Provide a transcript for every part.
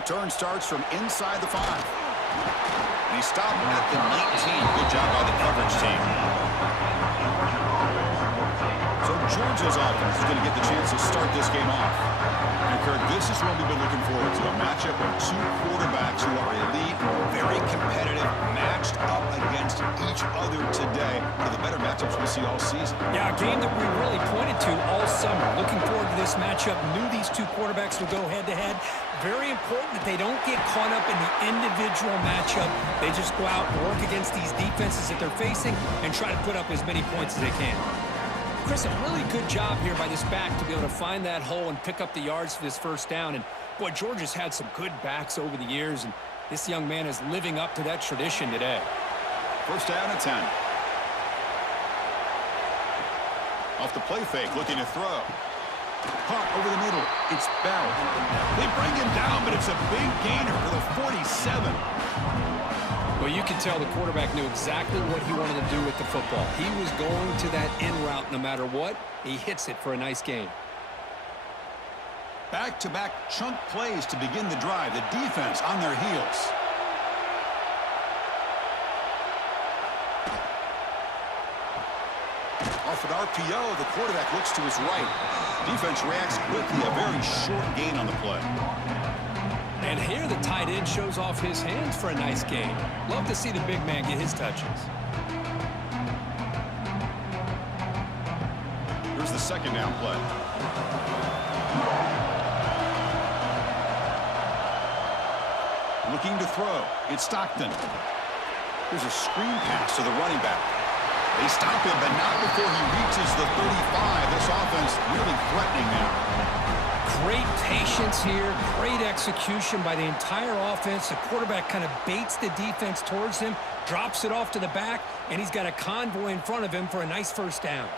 Return starts from inside the 5. And he stopped at the 19. Good job by the coverage team. So Georgia's offense is going to get the chance to start this game off. And Kirk, this is what we've been looking forward to, a matchup of two quarterbacks who are elite, very competitive, matched up against each other today. One of the better matchups we'll see all season. Yeah, a game that we really pointed to all summer. Looking forward to this matchup. Knew these two quarterbacks would go head-to-head. Very important that they don't get caught up in the individual matchup. They just go out and work against these defenses that they're facing and try to put up as many points as they can. Chris, a really good job here by this back to be able to find that hole and pick up the yards for this first down. And, boy, Georgia's had some good backs over the years, and this young man is living up to that tradition today. First down at 10. Off the play fake, looking to throw. Caught over the middle. It's Bell. They bring him down, but it's a big gainer for the 47. Well, you can tell the quarterback knew exactly what he wanted to do with the football. He was going to that in route no matter what. He hits it for a nice gain. Back-to-back chunk plays to begin the drive. The defense on their heels. Off an RPO, the quarterback looks to his right. Defense reacts quickly. A very short gain on the play. And here the tight end shows off his hands for a nice gain. Love to see the big man get his touches. Here's the second down play. Looking to throw. It's Stockton. Here's a screen pass to the running back. They stop him, but not before he reaches the 35. This offense really threatening now. Great patience here, great execution by the entire offense. The quarterback kind of baits the defense towards him, drops it off to the back, and he's got a convoy in front of him for a nice first down.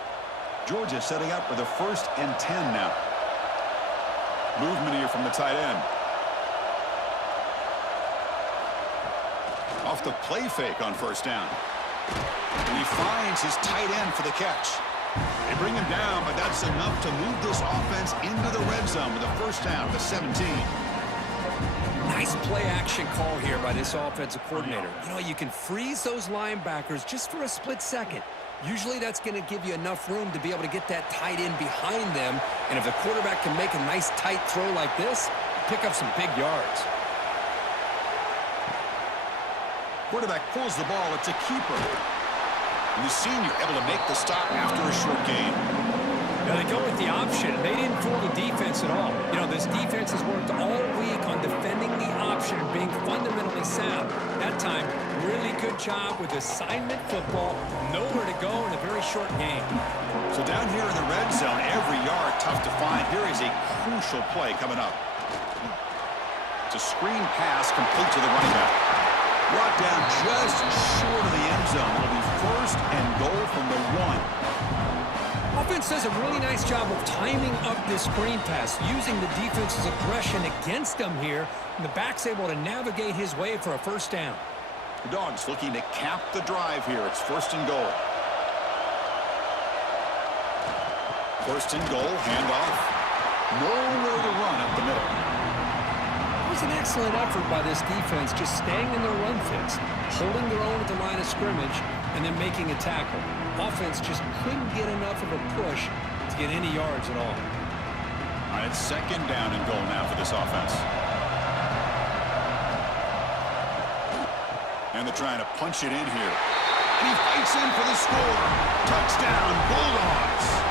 Georgia setting up for the 1st and 10 now. Movement here from the tight end. Off the play fake on first down. And he finds his tight end for the catch. They bring him down, but that's enough to move this offense into the red zone with a first down, the 17. Nice play-action call here by this offensive coordinator. You know, you can freeze those linebackers just for a split second. Usually that's going to give you enough room to be able to get that tight end behind them. And if the quarterback can make a nice tight throw like this, pick up some big yards. Quarterback pulls the ball. It's a keeper. And the senior able to make the stop after a short gain. Now they go with the option. They didn't fool the defense at all. You know, this defense has worked all week on defending the option and being fundamentally sound. That time, really good job with assignment football. Nowhere to go in a very short game. So down here in the red zone, every yard tough to find. Here is a crucial play coming up. It's a screen pass complete to the running back. Brought down just short of the end zone. It'll be 1st and goal from the 1. Offense does a really nice job of timing up this screen pass, using the defense's aggression against them here. And the back's able to navigate his way for a first down. The Dogs looking to cap the drive here. It's 1st and goal. 1st and goal, handoff. Nowhere to run up the middle. It was an excellent effort by this defense, just staying in their run fits, holding their own at the line of scrimmage, and then making a tackle. Offense just couldn't get enough of a push to get any yards at all. All right, it's 2nd down and goal now for this offense. And they're trying to punch it in here. And he fights in for the score. Touchdown, Bulldogs.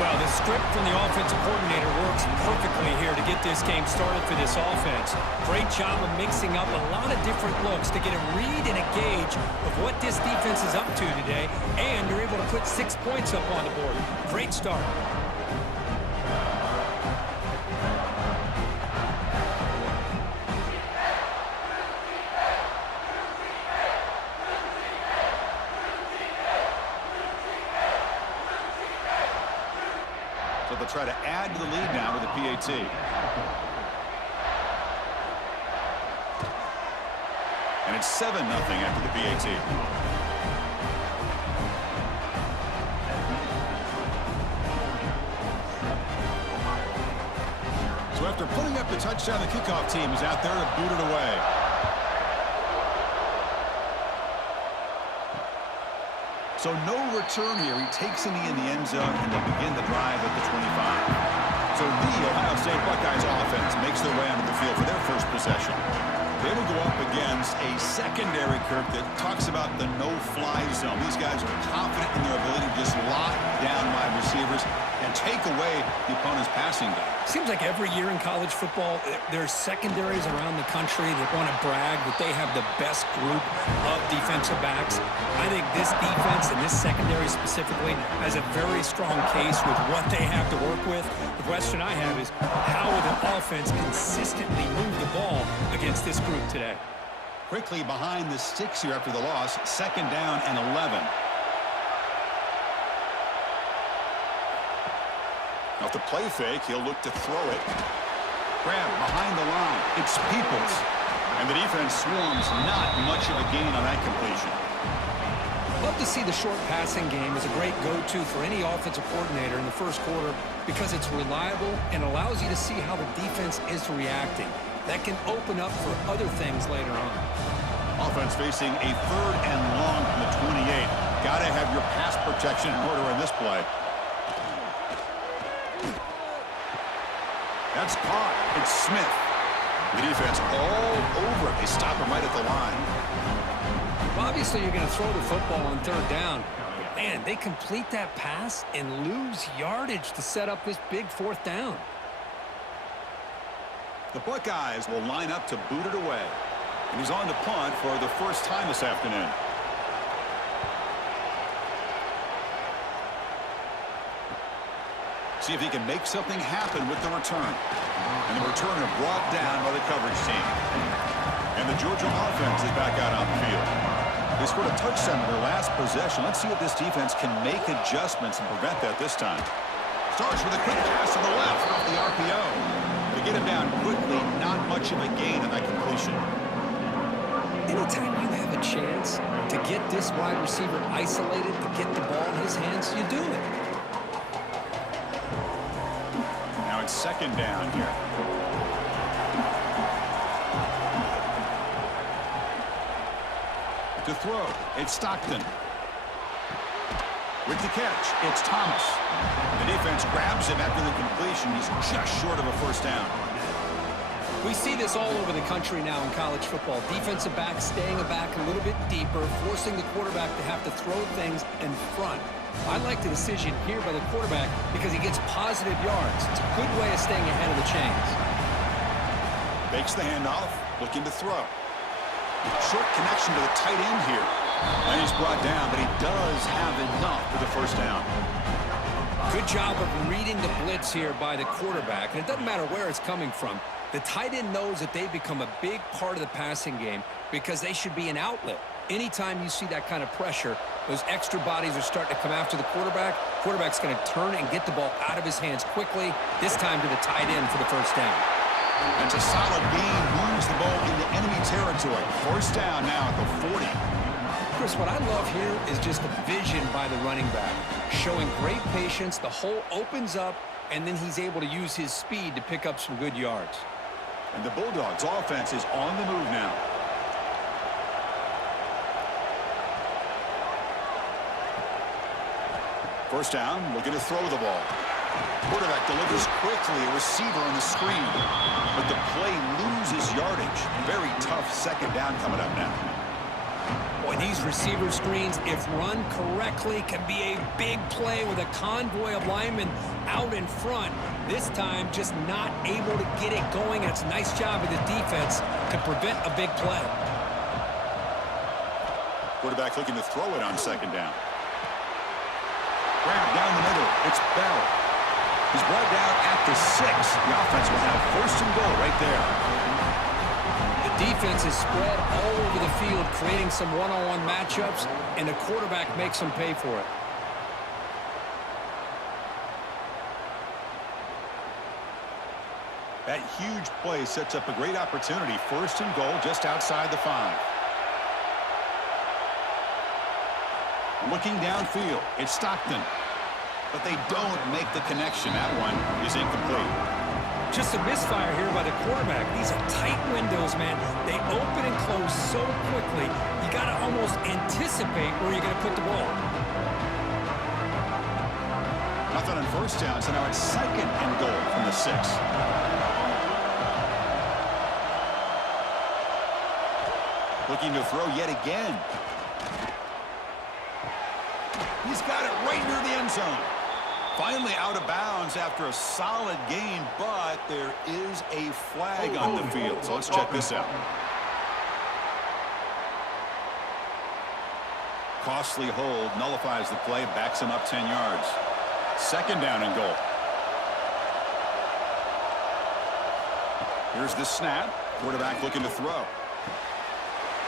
Well, the script from the offensive coordinator works perfectly here to get this game started for this offense. Great job of mixing up a lot of different looks to get a read and a gauge of what this defense is up to today, and you're able to put 6 points up on the board. Great start. So they'll try to add to the lead now with the PAT. And it's 7-0 after the PAT. So after putting up the touchdown, the kickoff team is out there to boot it away. So no return here. He takes it in the end zone, and they begin the drive at the 25. So the Ohio State Buckeyes offense makes their way onto the field for their first possession. They will go up against a secondary, Kirk, that talks about the no-fly zone. These guys are confident in their ability to just lock down wide receivers and take away the opponent's passing game. Seems like every year in college football, there's secondaries around the country that want to brag that they have the best group of defensive backs. I think this defense and this secondary specifically has a very strong case with what they have to work with. The question I have is, how will the offense consistently move the ball against this group today? Quickly behind the sticks here after the loss, 2nd down and 11. Off the play fake, he'll look to throw it. Grab behind the line. It's Peoples. And the defense swarms. Not much of a gain on that completion. Love to see the short passing game as a great go-to for any offensive coordinator in the first quarter because it's reliable and allows you to see how the defense is reacting. That can open up for other things later on. Offense facing a 3rd and long from the 28. Got to have your pass protection in order in this play. That's caught. It's Smith. The defense all over it. They stop him right at the line. Well, obviously, you're going to throw the football on 3rd down. But, man, they complete that pass and lose yardage to set up this big 4th down. The Buckeyes will line up to boot it away. And he's on to punt for the first time this afternoon. See if he can make something happen with the return. And the returner brought down by the coverage team. And the Georgia offense is back out on the field. They scored a touchdown in their last possession. Let's see if this defense can make adjustments and prevent that this time. Starts with a quick pass to the left off the RPO. They get him down quickly. Not much of a gain on that completion. Anytime you have a chance to get this wide receiver isolated, to get the ball in his hands, you do it. 2nd down here. To throw, it's Stockton. With the catch, it's Thomas. The defense grabs him after the completion. He's just short of a 1st down. We see this all over the country now in college football. Defensive backs staying back a little bit deeper, forcing the quarterback to have to throw things in front. I like the decision here by the quarterback because he gets positive yards. It's a good way of staying ahead of the chains. Fakes the handoff, looking to throw. Short connection to the tight end here. And he's brought down, but he does have enough for the 1st down. Good job of reading the blitz here by the quarterback. And it doesn't matter where it's coming from. The tight end knows that they've become a big part of the passing game because they should be an outlet. Anytime you see that kind of pressure, those extra bodies are starting to come after the quarterback. Quarterback's going to turn and get the ball out of his hands quickly, this time to the tight end for the 1st down. That's a solid gain. Moves the ball into enemy territory. 1st down now at the 40. Chris, what I love here is just the vision by the running back. Showing great patience, the hole opens up, and then he's able to use his speed to pick up some good yards. And the Bulldogs offense is on the move now. First down, looking to throw the ball. Quarterback delivers quickly, a receiver on the screen. But the play loses yardage. Very tough 2nd down coming up now. Boy, these receiver screens, if run correctly, can be a big play with a convoy of linemen out in front. This time, just not able to get it going. It's a nice job of the defense to prevent a big play. Quarterback looking to throw it on 2nd down. Grab down the middle. It's Bell. He's brought down at the 6. The offense will have 1st and goal right there. The defense is spread all over the field, creating some one-on-one matchups, and the quarterback makes them pay for it. That huge play sets up a great opportunity. 1st and goal just outside the 5. Looking downfield, it's Stockton. But they don't make the connection. That one is incomplete. Just a misfire here by the quarterback. These are tight windows, man. They open and close so quickly, you got to almost anticipate where you're going to put the ball. Nothing on first down, so now it's second and goal from the 6. Looking to throw yet again. He's got it right near the end zone. Finally out of bounds after a solid gain, but there is a flag on the field. So let's check this out. Costly hold nullifies the play, backs him up 10 yards. Second down and goal. Here's the snap. Quarterback looking to throw.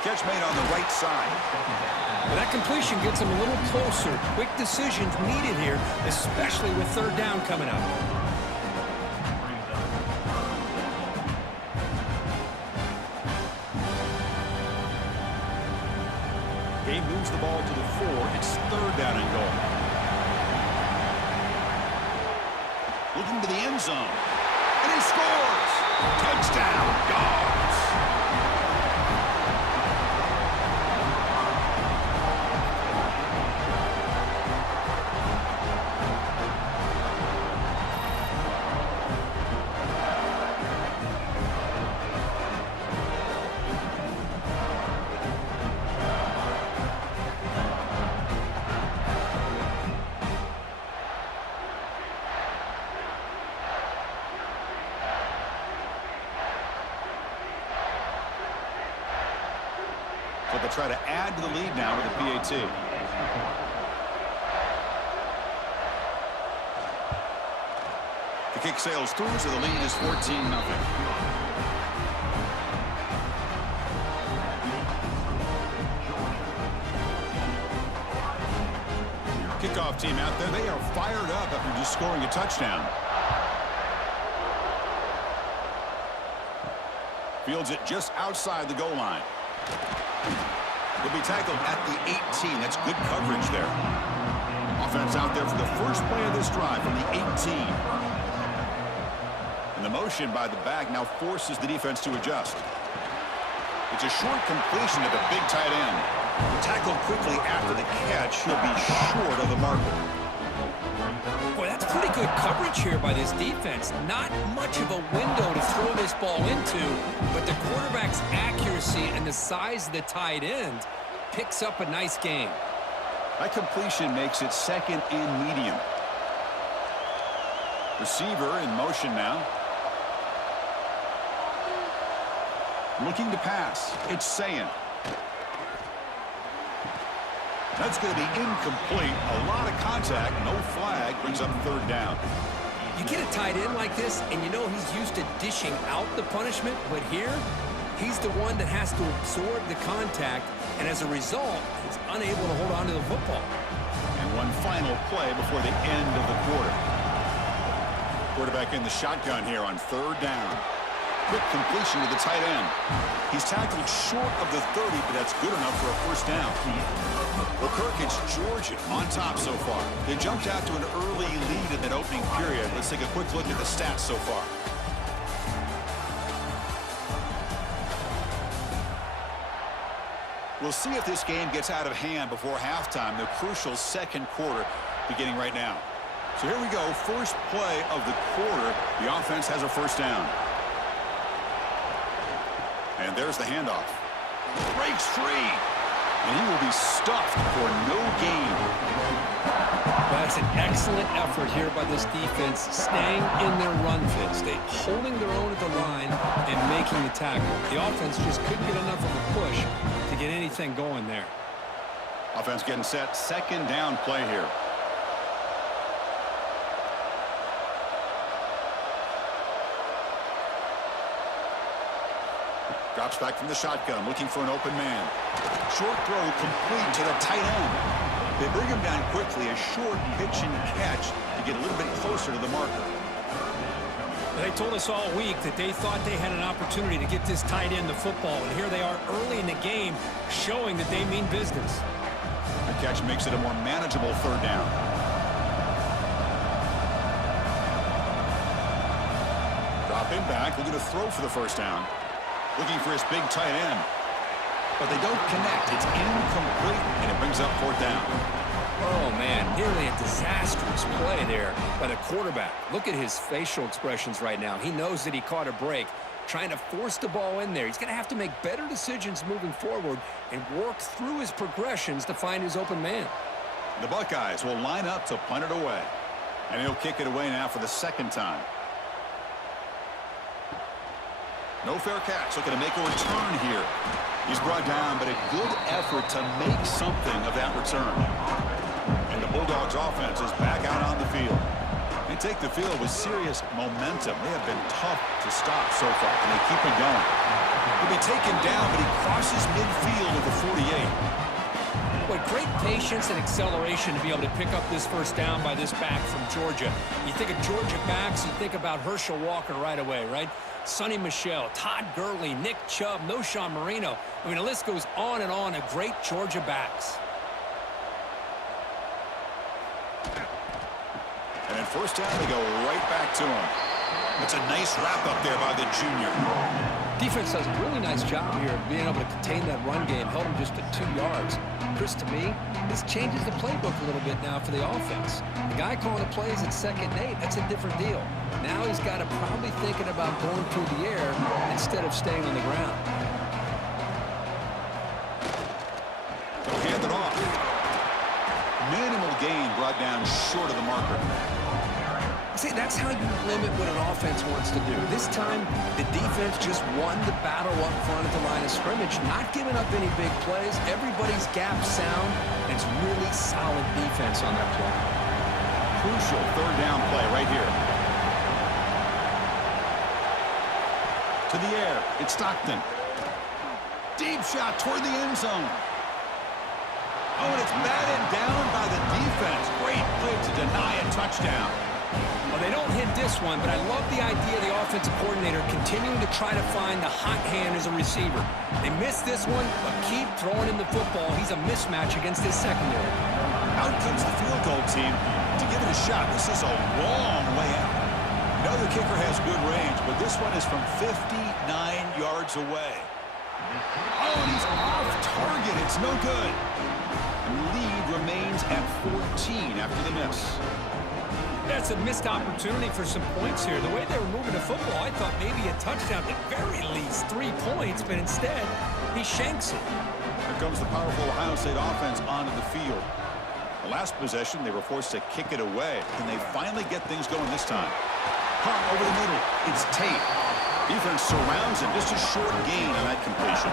Catch made on the right side. Well, that completion gets him a little closer. Quick decisions needed here, especially with third down coming up. Gabe moves the ball to the 4. It's third down and goal. Looking to the end zone. And he scores! Touchdown, Dogs! So they'll try to add to the lead now with the PAT. The kick sails through, so the lead is 14-0. Kickoff team out there. They are fired up after just scoring a touchdown. Fields it just outside the goal line. He'll be tackled at the 18. That's good coverage there. Offense out there for the first play of this drive from the 18. And the motion by the back now forces the defense to adjust. It's a short completion to the big tight end. Tackled quickly after the catch. He'll be short of the marker. Boy, that's pretty good coverage here by this defense. Not much of a window to throw this ball into, but the quarterback's accuracy and the size of the tight end picks up a nice gain. That completion makes it second and medium. Receiver in motion now. Looking to pass. It's Sayin. That's going to be incomplete. A lot of contact, no flag, brings up third down. You get a tight end like this, and you know he's used to dishing out the punishment, but here, he's the one that has to absorb the contact, and as a result, he's unable to hold on to the football. And one final play before the end of the quarter. Quarterback in the shotgun here on third down. Quick completion to the tight end. He's tackled short of the 30, but that's good enough for a first down. Well, Kirk, it's Georgia on top so far. They jumped out to an early lead in that opening period. Let's take a quick look at the stats so far. We'll see if this game gets out of hand before halftime, the crucial second quarter beginning right now. So here we go, first play of the quarter. The offense has a first down. And there's the handoff. Breaks free. And he will be stuffed for no gain. That's an excellent effort here by this defense, staying in their run fit, holding their own at the line and making the tackle. The offense just couldn't get enough of a push to get anything going there. Offense getting set, second down play here. Drops back from the shotgun, looking for an open man. Short throw complete to the tight end. They bring him down quickly, a short pitch and catch to get a little bit closer to the marker. They told us all week that they thought they had an opportunity to get this tight end the football, and here they are early in the game showing that they mean business. The catch makes it a more manageable third down. Dropping back, looking to throw for the first down. Looking for his big tight end. But they don't connect. It's incomplete, and it brings up fourth down. Oh, man, nearly a disastrous play there by the quarterback. Look at his facial expressions right now. He knows that he caught a break, trying to force the ball in there. He's going to have to make better decisions moving forward and work through his progressions to find his open man. The Buckeyes will line up to punt it away. And he'll kick it away now for the second time. No fair catch. Looking to make a return here. He's brought down, but a good effort to make something of that return. And the Bulldogs offense is back out on the field. They take the field with serious momentum. They have been tough to stop so far, and they keep it going. He'll be taken down, but he crosses midfield at the 48. Boy, great patience and acceleration to be able to pick up this first down by this back from Georgia. You think of Georgia backs, you think about Herschel Walker right away, right? Sonny Michel, Todd Gurley, Nick Chubb, Knowshon Moreno. I mean, the list goes on and on of great Georgia backs. And then first down, they go right back to him. It's a nice wrap up there by the junior. Defense does a really nice job here of being able to contain that run game, held him just at 2 yards. Chris, to me, this changes the playbook a little bit now for the offense. The guy calling the plays at 2nd and 8, that's a different deal. Now he's got to probably thinking about going through the air instead of staying on the ground. They'll hand it off. Minimal gain brought down short of the marker. See, that's how you limit what an offense wants to do. This time, the defense just won the battle up front at the line of scrimmage, not giving up any big plays. Everybody's gap sound, and it's really solid defense on that play. Crucial third down play right here. To the air, it's Stockton. Deep shot toward the end zone. Oh, and it's batted down by the defense. Great play to deny a touchdown. Well, they don't hit this one, but I love the idea of the offensive coordinator continuing to try to find the hot hand as a receiver. They missed this one, but keep throwing him the football. He's a mismatch against his secondary. Out comes the field goal team to give it a shot. This is a long way out. You know the kicker has good range, but this one is from 59 yards away. Oh, and he's off target. It's no good. And the lead remains at 14 after the miss. That's a missed opportunity for some points here. The way they were moving the football, I thought maybe a touchdown, at very least 3 points, but instead, he shanks it. Here comes the powerful Ohio State offense onto the field. The last possession, they were forced to kick it away. Can they finally get things going this time? Caught over the middle. It's Tate. Defense surrounds him. Just a short gain on that completion.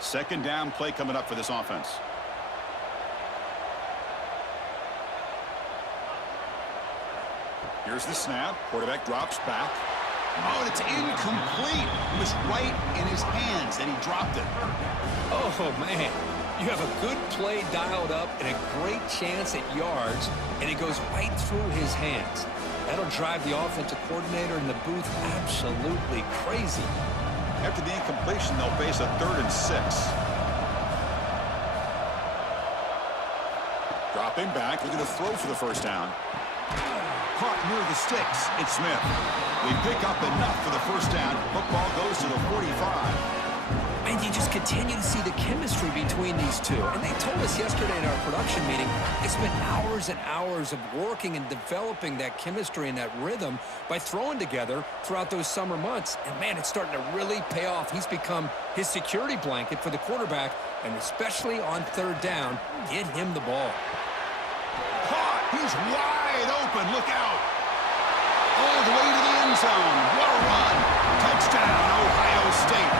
Second down play coming up for this offense. Here's the snap. Quarterback drops back. Oh, and it's incomplete. It was right in his hands, and he dropped it. Oh, man. You have a good play dialed up and a great chance at yards, and it goes right through his hands. That'll drive the offensive coordinator in the booth absolutely crazy. After the incompletion, they'll face a 3rd and 6. Dropping back, looking to throw for the first down. Caught near the sticks. It's Smith. They pick up enough for the first down. Football goes to the 45. And you just continue to see the chemistry between these two. And they told us yesterday in our production meeting, they spent hours and hours of working and developing that chemistry and that rhythm by throwing together throughout those summer months. And, man, it's starting to really pay off. He's become his security blanket for the quarterback, and especially on 3rd down, get him the ball. Caught. He's wide open. Look out. All the way to the end zone. What a run. Touchdown, Ohio State.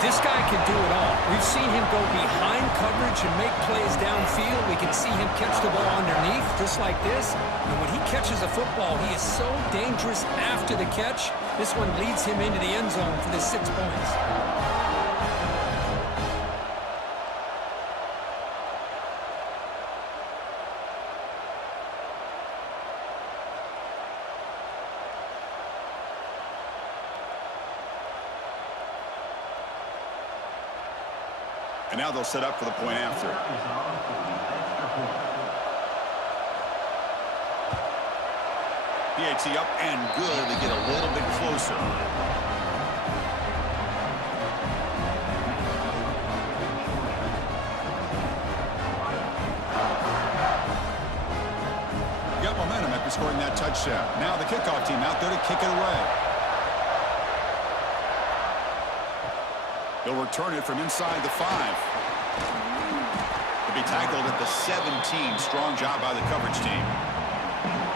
This guy can do it all. We've seen him go behind coverage and make plays downfield. We can see him catch the ball underneath, just like this. And when he catches a football, he is so dangerous after the catch. This one leads him into the end zone for the 6 points. And now they'll set up for the point after. PAT up and good. They get a little bit closer. Got momentum after scoring that touchdown. Now the kickoff team out there to kick it away. They'll return it from inside the 5. To be tackled at the 17. Strong job by the coverage team.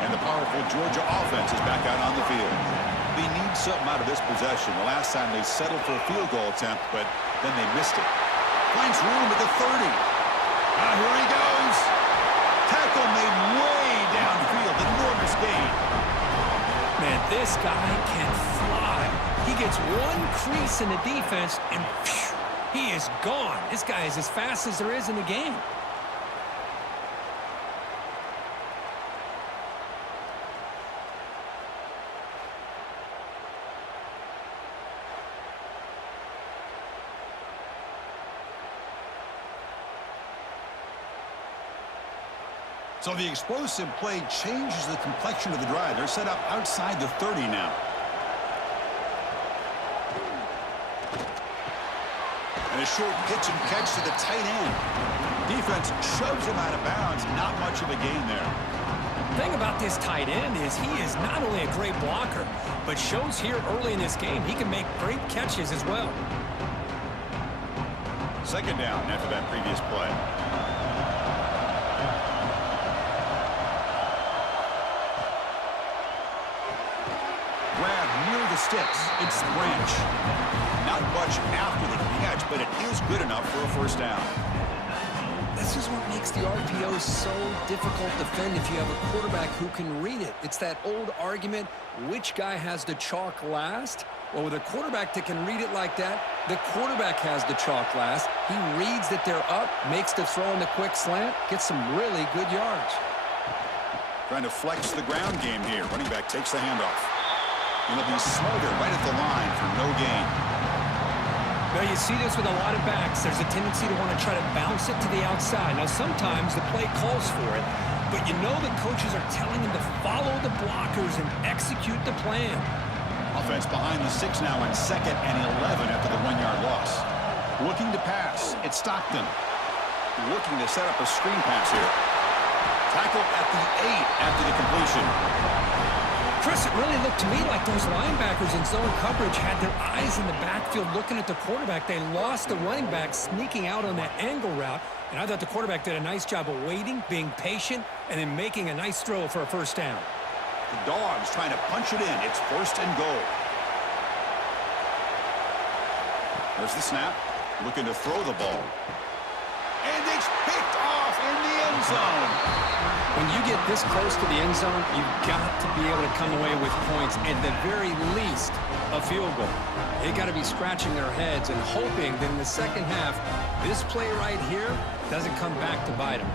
And the powerful Georgia offense is back out on the field. They need something out of this possession. The last time they settled for a field goal attempt, but then they missed it. Finds room at the 30. Here he goes. Tackle made way downfield. Enormous gain. Man, this guy can fly. He gets one crease in the defense, and phew, he is gone. This guy is as fast as there is in the game. So the explosive play changes the complexion of the drive. They're set up outside the 30 now. And a short pitch and catch to the tight end. Defense shoves him out of bounds. Not much of a gain there. The thing about this tight end is he is not only a great blocker, but shows here early in this game he can make great catches as well. Second down after that previous play. Sticks. It's Branch. Not much after the catch, but it is good enough for a first down. This is what makes the RPO so difficult to defend if you have a quarterback who can read it. It's that old argument, which guy has the chalk last? Well, with a quarterback that can read it like that, the quarterback has the chalk last. He reads that they're up, makes the throw in the quick slant, gets some really good yards. Trying to flex the ground game here. Running back takes the handoff. And they'll be smarter right at the line for no gain. Well, you see this with a lot of backs. There's a tendency to want to try to bounce it to the outside. Now, sometimes the play calls for it, but you know the coaches are telling them to follow the blockers and execute the plan. Offense behind the 6 now on 2nd and 11 after the 1-yard loss. Looking to pass. It's Stockton. Looking to set up a screen pass here. Tackled at the 8 after the completion. Chris, it really looked to me like those linebackers in zone coverage had their eyes in the backfield looking at the quarterback. They lost the running back sneaking out on that angle route, and I thought the quarterback did a nice job of waiting, being patient, and then making a nice throw for a first down. The Dogs trying to punch it in. It's 1st and goal. There's the snap. Looking to throw the ball. And it's picked off in the end zone. When you get this close to the end zone, you've got to be able to come away with points, at the very least, a field goal. They got to be scratching their heads and hoping that in the second half, this play right here doesn't come back to bite them.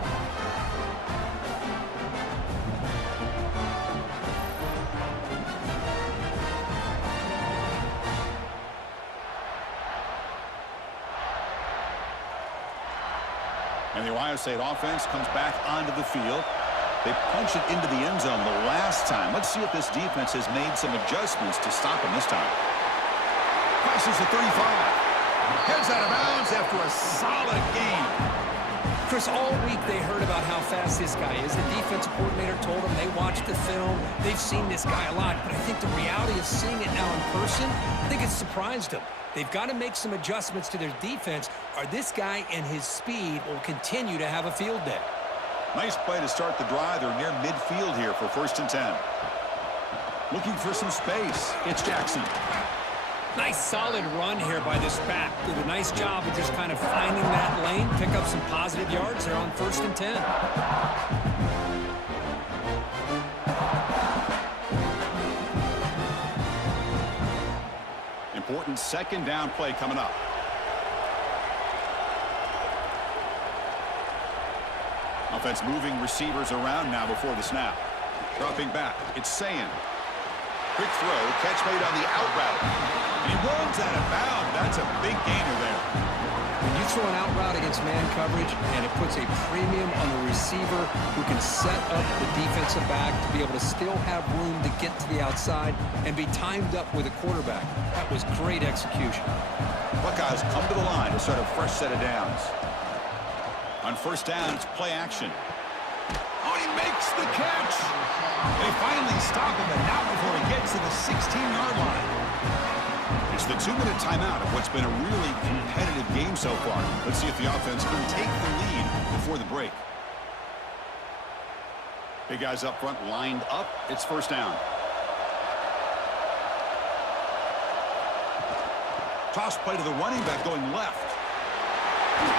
And the Ohio State offense comes back onto the field. They punch it into the end zone the last time. Let's see if this defense has made some adjustments to stop him this time. Passes the 35. Heads out of bounds after a solid game. Chris, all week they heard about how fast this guy is. The defensive coordinator told them they watched the film. They've seen this guy a lot. But I think the reality of seeing it now in person, I think it's surprised them. They've got to make some adjustments to their defense, or this guy and his speed will continue to have a field day. Nice play to start the drive. They're near midfield here for 1st and 10. Looking for some space. It's Jackson. Nice solid run here by this back. Did a nice job of just kind of finding that lane, pick up some positive yards there on 1st and 10. Important 2nd down play coming up. Offense moving receivers around now before the snap. Dropping back. It's Sayin. Quick throw. Catch made on the out route. And he runs out of bounds. That's a big gainer there. When you throw an out route against man coverage, and it puts a premium on the receiver who can set up the defensive back to be able to still have room to get to the outside and be timed up with a quarterback. That was great execution. Buckeyes come to the line to start a fresh set of downs. On first down, it's play action. Oh, he makes the catch. They finally stop him, but not before he gets to the 16-yard line. It's the 2-minute timeout of what's been a really competitive game so far. Let's see if the offense can take the lead before the break. Big guys up front lined up. It's first down. Toss play to the running back going left.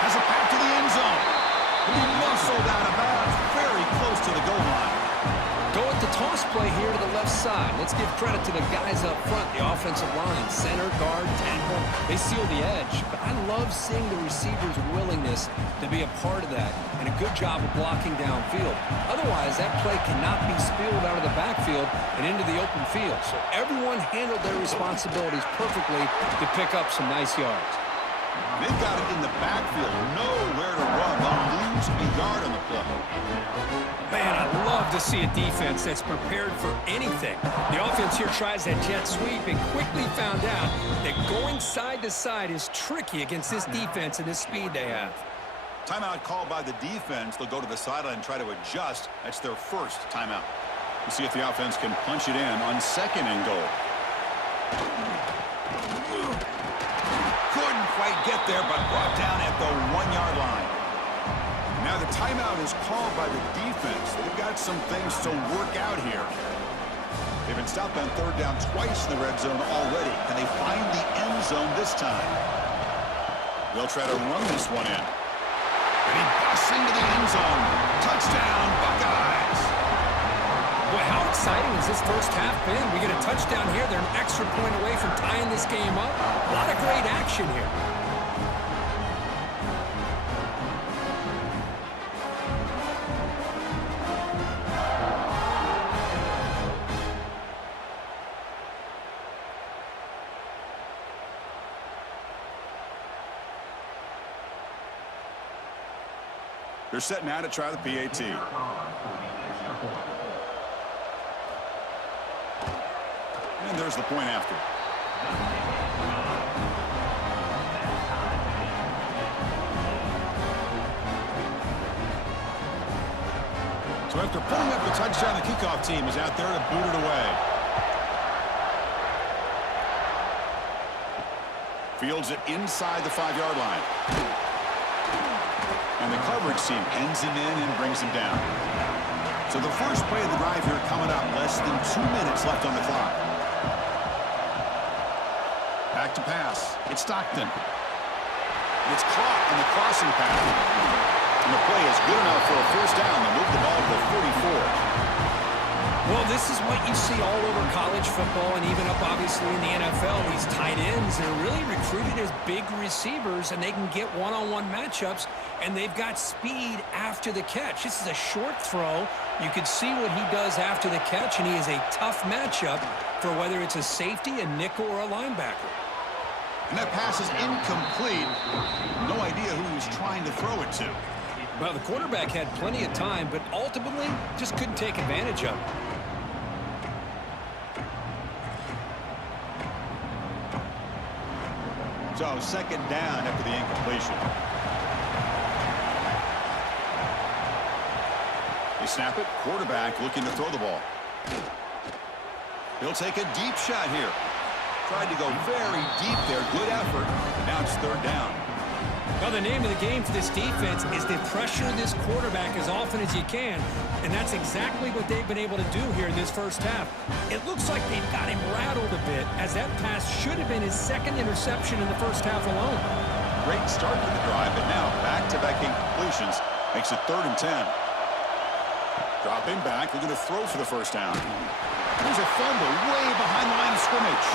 Has a pass to the end zone. He muscled out of bounds very close to the goal line. Go with the toss play here to the left side. Let's give credit to the guys up front, the offensive line, center, guard, tackle. They seal the edge. But I love seeing the receiver's willingness to be a part of that and a good job of blocking downfield. Otherwise, that play cannot be spilled out of the backfield and into the open field. So everyone handled their responsibilities perfectly to pick up some nice yards. They've got it in the backfield. Nowhere to run. They'll lose a yard on the play. Man, I love to see a defense that's prepared for anything. The offense here tries that jet sweep and quickly found out that going side to side is tricky against this defense and this speed they have. Timeout called by the defense. They'll go to the sideline and try to adjust. That's their first timeout. We'll see if the offense can punch it in on second and goal. Couldn't quite get there, but brought down at the 1-yard line. Now the timeout is called by the defense. They've got some things to work out here. They've been stopped on third down twice in the red zone already. Can they find the end zone this time? They'll try to run this one in. And he busts into the end zone. Touchdown, Buckeyes! Boy, how exciting has this first half been? We get a touchdown here. They're an extra point away from tying this game up. A lot of great action here. They're set now to try the PAT. And there's the point after. So after pulling up the touchdown, the kickoff team is out there to boot it away. Fields it inside the 5-yard line. And the coverage team pins him in and brings him down. So the first play of the drive here coming up. Less than 2 minutes left on the clock. Back to pass. It's Stockton. It's caught on the crossing path. And the play is good enough for a first down to move the ball to the 44. Well, this is what you see all over college football and even up, obviously, in the NFL. These tight ends, they're really recruited as big receivers, and they can get one-on-one matchups, and they've got speed after the catch. This is a short throw. You could see what he does after the catch, and he is a tough matchup for whether it's a safety, a nickel, or a linebacker. And that pass is incomplete. No idea who he was trying to throw it to. Well, the quarterback had plenty of time, but ultimately just couldn't take advantage of it. So second down after the incompletion. They snap it. Quarterback looking to throw the ball. He'll take a deep shot here. Tried to go very deep there. Good effort. But now it's third down. Well, the name of the game for this defense is to pressure this quarterback as often as you can, and that's exactly what they've been able to do here in this first half. It looks like they've got him rattled a bit, as that pass should have been his second interception in the first half alone. Great start to the drive, but now back-to-back incompletions makes it 3rd and 10. Dropping back, looking to throw for the first down. There's a fumble way behind the line of scrimmage.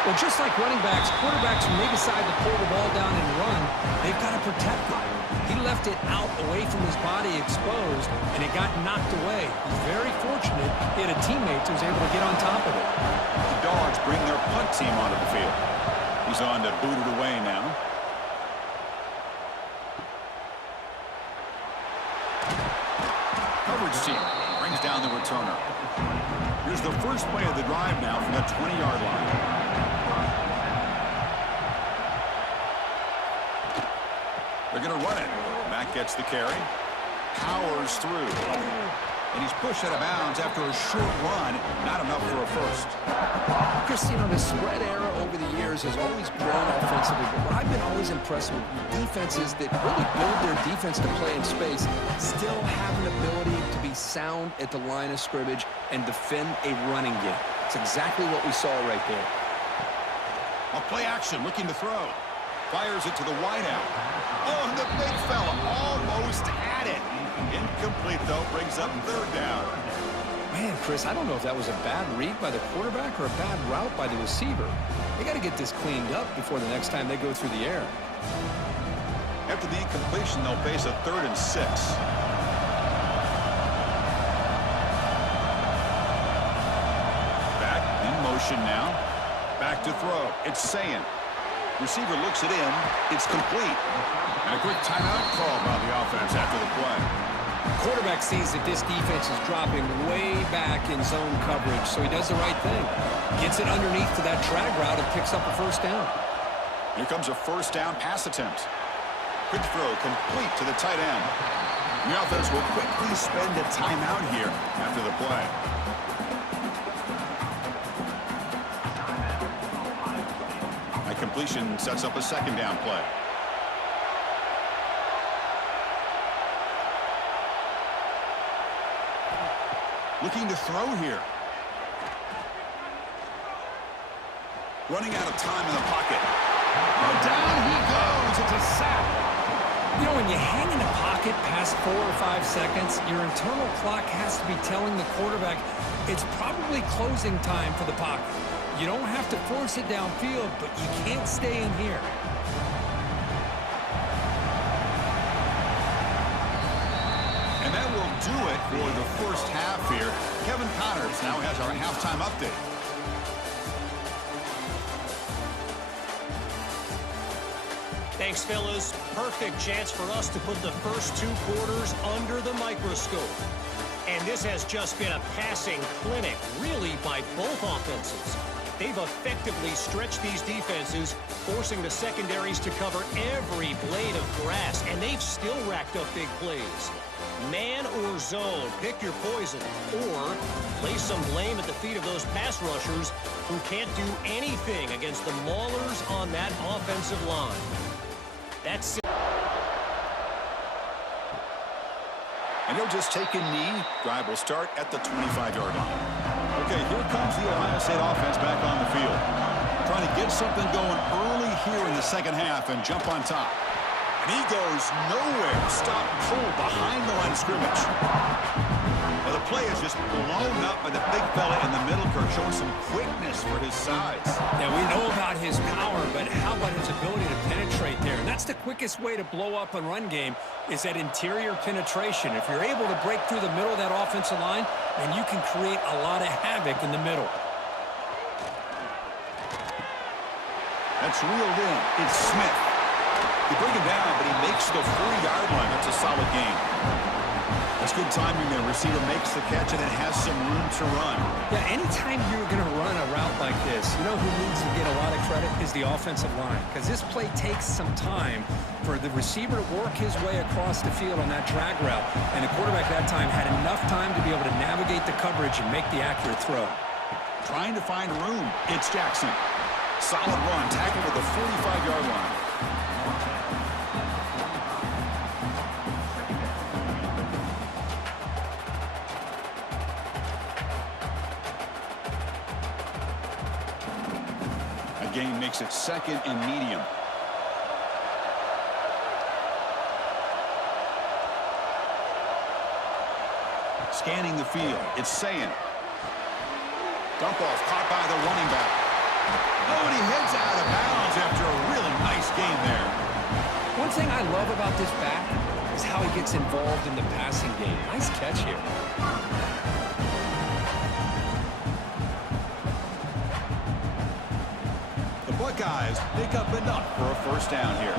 Well, just like running backs, quarterbacks, when they decide to pull the ball down and run, they've got to protect it. He left it out away from his body exposed, and it got knocked away. He's very fortunate he had a teammate who was able to get on top of it. The Dogs bring their punt team onto the field. He's on to boot it away now. coverage team. Brings down the returner. Here's the first play of the drive now from the 20-yard line. They're going to run it. Mack gets the carry. Powers through. And he's pushed out of bounds after a short run. Not enough for a first. Chris, you know, the spread era over the years has always grown offensively, but what I've been always impressed with defenses that really build their defense to play in space still have an ability to be sound at the line of scrimmage and defend a running game. It's exactly what we saw right there. A play action, looking to throw. Fires it to the wideout. Oh, and the big fella almost had it. Incomplete, though, brings up third down. Man, Chris, I don't know if that was a bad read by the quarterback or a bad route by the receiver. They got to get this cleaned up before the next time they go through the air. After the incompletion, they'll face a 3rd and 6. Back in motion now. Back to throw. It's Sayin. Receiver looks it in. It's complete. And a quick timeout call by the offense after the play. Quarterback sees that this defense is dropping way back in zone coverage, so he does the right thing. Gets it underneath to that drag route and picks up a first down. Here comes a first down pass attempt. Quick throw complete to the tight end. The offense will quickly spend a timeout here after the play. A completion sets up a second down play. Looking to throw here. Running out of time in the pocket. Oh, down he goes. It's a sack. You know, when you hang in the pocket past 4 or 5 seconds, your internal clock has to be telling the quarterback it's probably closing time for the pocket. You don't have to force it downfield, but you can't stay in here. And that will do it for the first half here. Kevin Connors now has our halftime update. Thanks, fellas. Perfect chance for us to put the first 2 quarters under the microscope. And this has just been a passing clinic, really, by both offenses. They've effectively stretched these defenses, forcing the secondaries to cover every blade of grass, and they've still racked up big plays. Man or zone, pick your poison, or place some blame at the feet of those pass rushers who can't do anything against the maulers on that offensive line. That's it. And he'll just take a knee. Drive will start at the 25-yard line. Okay, here comes the Ohio State offense back on the field. Trying to get something going early here in the second half and jump on top. And he goes nowhere. Stop cold behind the line of scrimmage. Well, the play is just blown up by the big fella in the middle, Kirk, showing some quickness for his size. Yeah, we know about his power, but how about his ability to penetrate there? And that's the quickest way to blow up a run game is that interior penetration. If you're able to break through the middle of that offensive line, then you can create a lot of havoc in the middle. That's reeled in. It's Smith. They bring him down, but he makes the 4-yard line. That's a solid gain. That's good timing there. Receiver makes the catch, and it has some room to run. Yeah, anytime you're going to run a route like this, you know who needs to get a lot of credit is the offensive line, because this play takes some time for the receiver to work his way across the field on that drag route, and the quarterback that time had enough time to be able to navigate the coverage and make the accurate throw. Trying to find room. It's Jackson. Solid run. Tackled at the 45-yard line. Gain makes it second and medium. Scanning the field. It's Sayin. Dump off caught by the running back. Oh, and he heads out of bounds after a really nice game there. One thing I love about this back is how he gets involved in the passing game. Nice catch here. Buckeyes pick up enough for a first down here.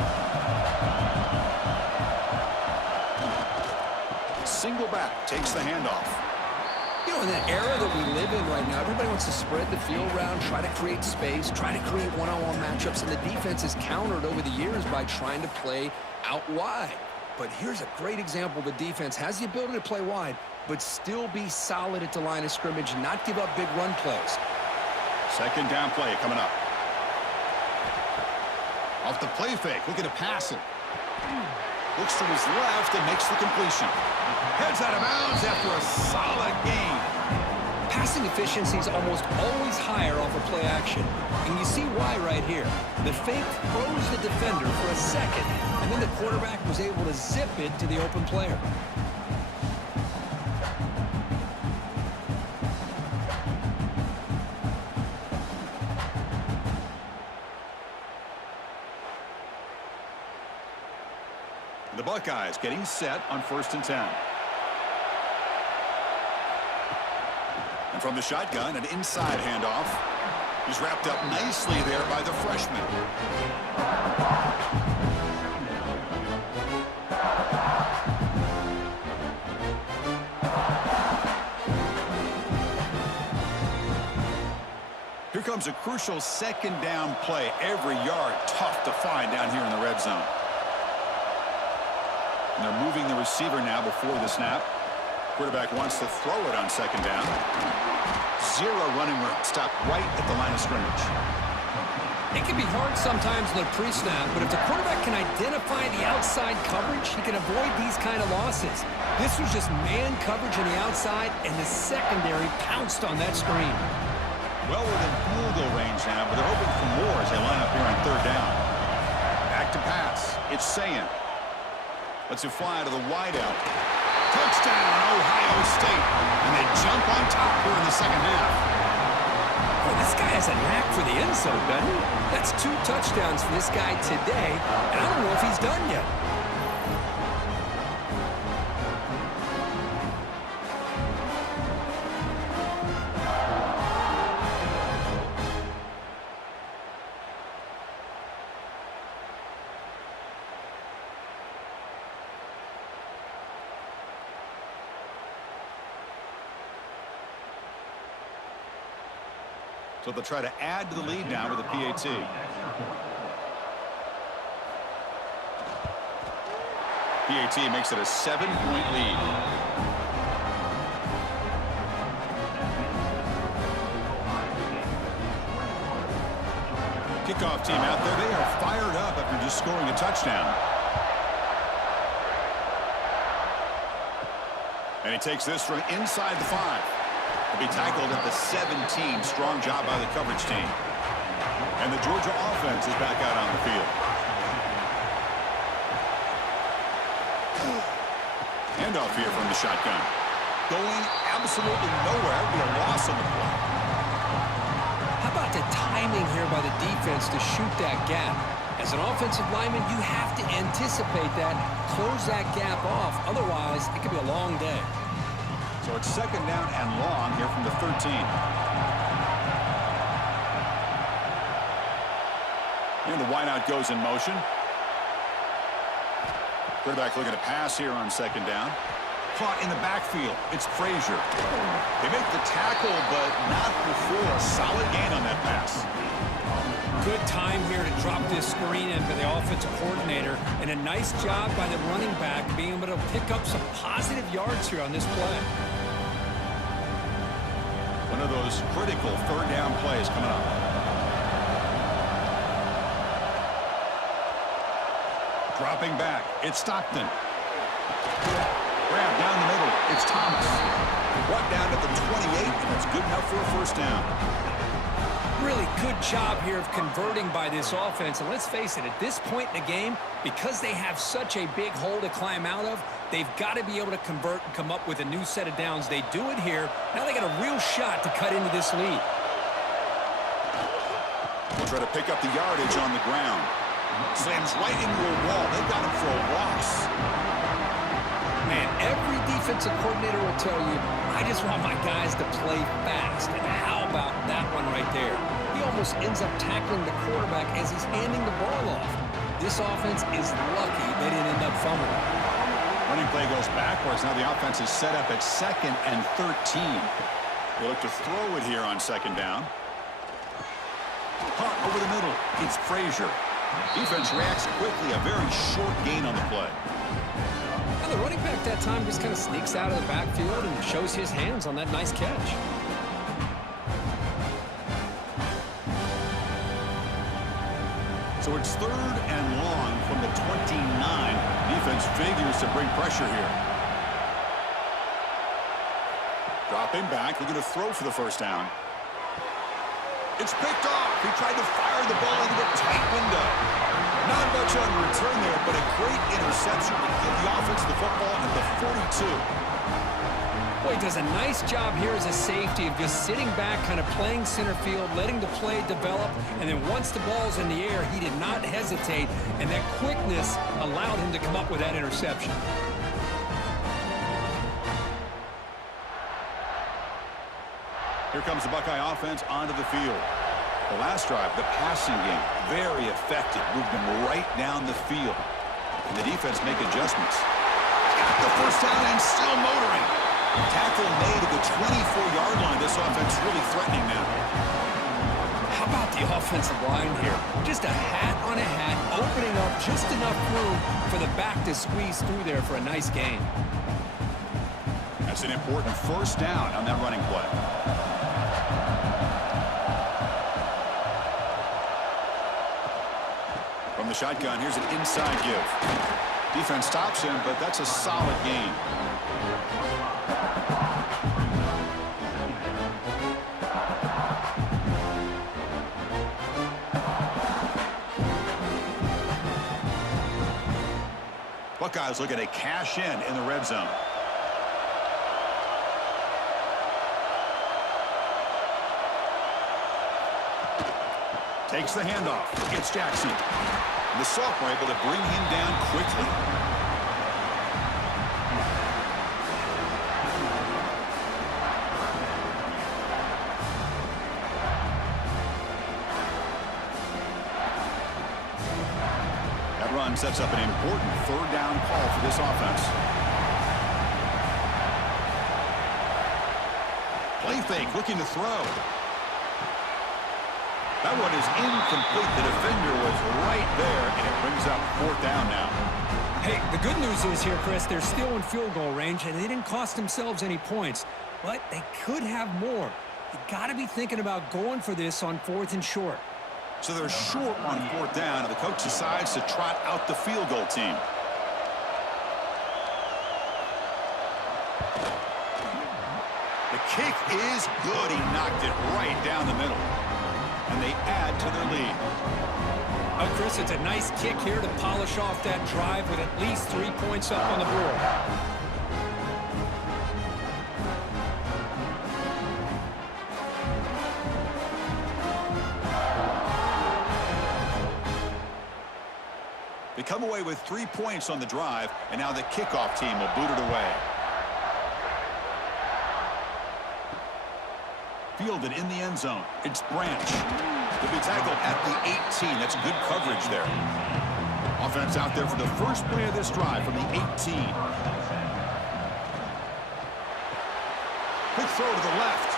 single back, takes the handoff. You know, in that era that we live in right now, everybody wants to spread the field around, try to create space, try to create one-on-one matchups, and the defense is countered over the years by trying to play out wide. But here's a great example. The defense has the ability to play wide, but still be solid at the line of scrimmage, not give up big run plays. Second down play coming up. Off the play fake, looking to pass it. Looks to his left and makes the completion. Heads out of bounds after a solid gain. Passing efficiency is almost always higher off of play action. And you see why right here. The fake throws the defender for a second, and then the quarterback was able to zip it to the open player. The Buckeyes getting set on 1st and 10. And from the shotgun, an inside handoff. He's wrapped up nicely there by the freshman. Here comes a crucial second down play. Every yard tough to find down here in the red zone. And they're moving the receiver now before the snap. Quarterback wants to throw it on second down. Zero running room. Stopped right at the line of scrimmage. It can be hard sometimes in the pre-snap, but if the quarterback can identify the outside coverage, he can avoid these kind of losses. This was just man coverage on the outside, and the secondary pounced on that screen. Well within field goal range now, but they're hoping for more as they line up here on 3rd down. Back to pass. It's Sayin. Lets it fly to the wideout. Touchdown, Ohio State. And they jump on top here in the second half. Boy, this guy has a knack for the end zone, doesn't he? That's 2 touchdowns for this guy today, and I don't know if he's done yet. So they'll try to add to the lead now with a PAT. PAT makes it a 7-point lead. Kickoff team out there. They are fired up after just scoring a touchdown. And he takes this from inside the 5. He'll be tackled at the 17. Strong job by the coverage team. And the Georgia offense is back out on the field. Handoff here from the shotgun. Going absolutely nowhere. It'll be a loss on the play. How about the timing here by the defense to shoot that gap? As an offensive lineman, you have to anticipate that, close that gap off. Otherwise, it could be a long day. So it's second down and long here from the 13. And the wideout goes in motion. Quarterback looking to pass here on second down. Caught in the backfield. It's Frazier. They make the tackle, but not before a solid gain on that pass. Good time here to drop this screen in for the offensive coordinator, and a nice job by the running back being able to pick up some positive yards here on this play. One of those critical 3rd down plays coming up. Dropping back, it's Stockton. Grab down the middle, it's Thomas. Brought down at the 28, and that's good enough for a 1st down. Really good job here of converting by this offense. And let's face it, at this point in the game, because they have such a big hole to climb out of, they've got to be able to convert and come up with a new set of downs. They do it here. Now they got a real shot to cut into this lead. We'll try to pick up the yardage on the ground. Slams right into a wall. They've got him for a loss. Man, every defensive coordinator will tell you, I just want my guys to play fast. And how about that one right there? He almost ends up tackling the quarterback as he's handing the ball off. This offense is lucky they didn't end up fumbling. Running play goes backwards. Now the offense is set up at 2nd and 13. They look to throw it here on 2nd down. Hunt over the middle. It's Frazier. Defense reacts quickly. A very short gain on the play. Now the running back that time just kind of sneaks out of the backfield and shows his hands on that nice catch. So it's 3rd and long from the 29. Defense figures to bring pressure here. Dropping back, looking to throw for the 1st down. It's picked off. He tried to fire the ball into a tight window. Not much on return there, but a great interception to give the offense the football at the 42. Boy, he does a nice job here as a safety of just sitting back, kind of playing center field, letting the play develop, and then once the ball's in the air, he did not hesitate, and that quickness allowed him to come up with that interception. Here comes the Buckeye offense onto the field. The last drive, the passing game, very effective. Moved them right down the field. And the defense make adjustments. Got the 1st down and still motoring. Tackle made at the 24-yard line. This offense really threatening now. How about the offensive line here? Just a hat on a hat, opening up just enough room for the back to squeeze through there for a nice gain. That's an important 1st down on that running play. From the shotgun, here's an inside give. Defense stops him, but that's a solid gain. Buckeyes looking to cash in the red zone. Takes the handoff. It's Jackson. The sophomore able to bring him down quickly. That run sets up an important 3rd down call for this offense. Play fake, looking to throw. That one is incomplete. The defender was right there, and it brings up 4th down now. Hey, the good news is here, Chris, they're still in field goal range, and they didn't cost themselves any points. But they could have more. You got to be thinking about going for this on 4th and short. So they're short on 4th down, and the coach decides to trot out the field goal team. The kick is good. He knocked it right down the middle. And they add to their lead. Oh, Chris, it's a nice kick here to polish off that drive with at least 3 points up on the board. They come away with 3 points on the drive, and now the kickoff team will boot it away. Fielded in the end zone. It's Branch. He'll be tackled at the 18. That's good coverage there. Offense out there for the first play of this drive from the 18. Quick throw to the left.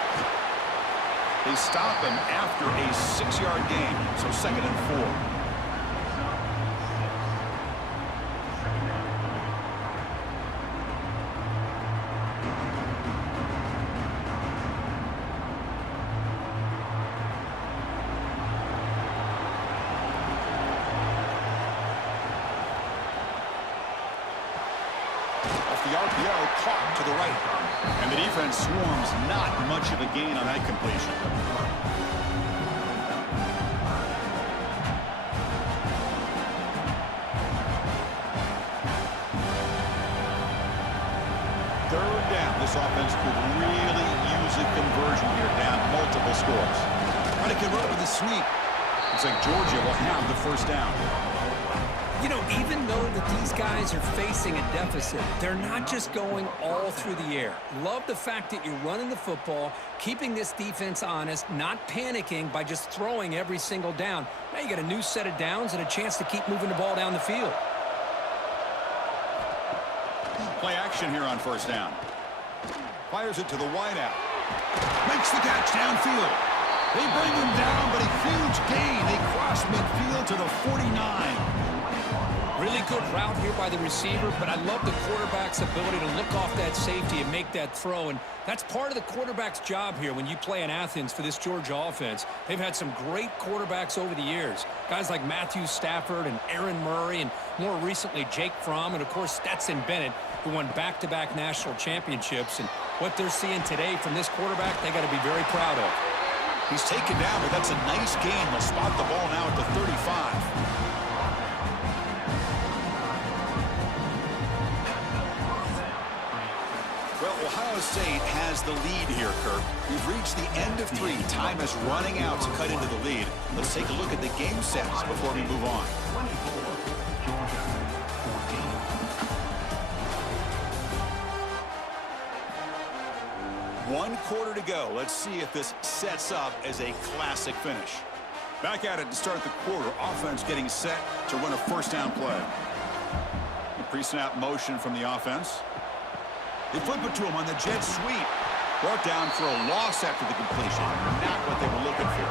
They stop him after a 6-yard gain, so 2nd and 4. The RPO caught to the right. And the defense swarms, not much of a gain on that completion. Third down. This offense could really use a conversion here, down multiple scores. Trying to convert with a sweep. Looks like Georgia will have the 1st down. You know, even though that these guys are facing a deficit, they're not just going all through the air. Love the fact that you're running the football, keeping this defense honest, not panicking by just throwing every single down. Now you got a new set of downs and a chance to keep moving the ball down the field. Play action here on first down. Fires it to the wideout. Makes the catch downfield. They bring him down, but a huge gain. They cross midfield to the 49. Really good route here by the receiver, but I love the quarterback's ability to look off that safety and make that throw. And that's part of the quarterback's job here when you play in Athens for this Georgia offense. They've had some great quarterbacks over the years. Guys like Matthew Stafford and Aaron Murray, and more recently Jake Fromm, and of course Stetson Bennett, who won back-to-back national championships. And what they're seeing today from this quarterback, they got to be very proud of. He's taken down, but that's a nice gain. They'll spot the ball now at the 35. Well, Ohio State has the lead here, Kirk. We've reached the end of 3. Time is running out to cut into the lead. Let's take a look at the game sets before we move on. One quarter to go. Let's see if this sets up as a classic finish. Back at it to start the quarter. Offense getting set to run a first down play. A pre-snap motion from the offense. They flip it to him on the jet sweep. Brought down for a loss after the completion. Not what they were looking for.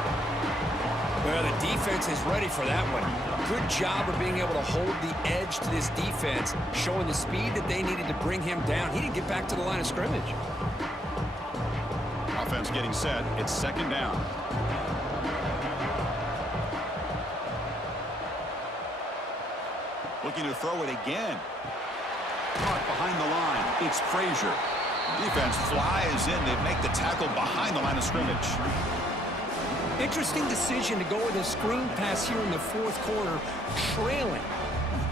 Well, the defense is ready for that one. Good job of being able to hold the edge to this defense, showing the speed that they needed to bring him down. He didn't get back to the line of scrimmage. Offense getting set. It's second down. Looking to throw it again. Caught behind the line. It's Frazier. Defense flies in. They make the tackle behind the line of scrimmage. Interesting decision to go with a screen pass here in the fourth quarter, trailing.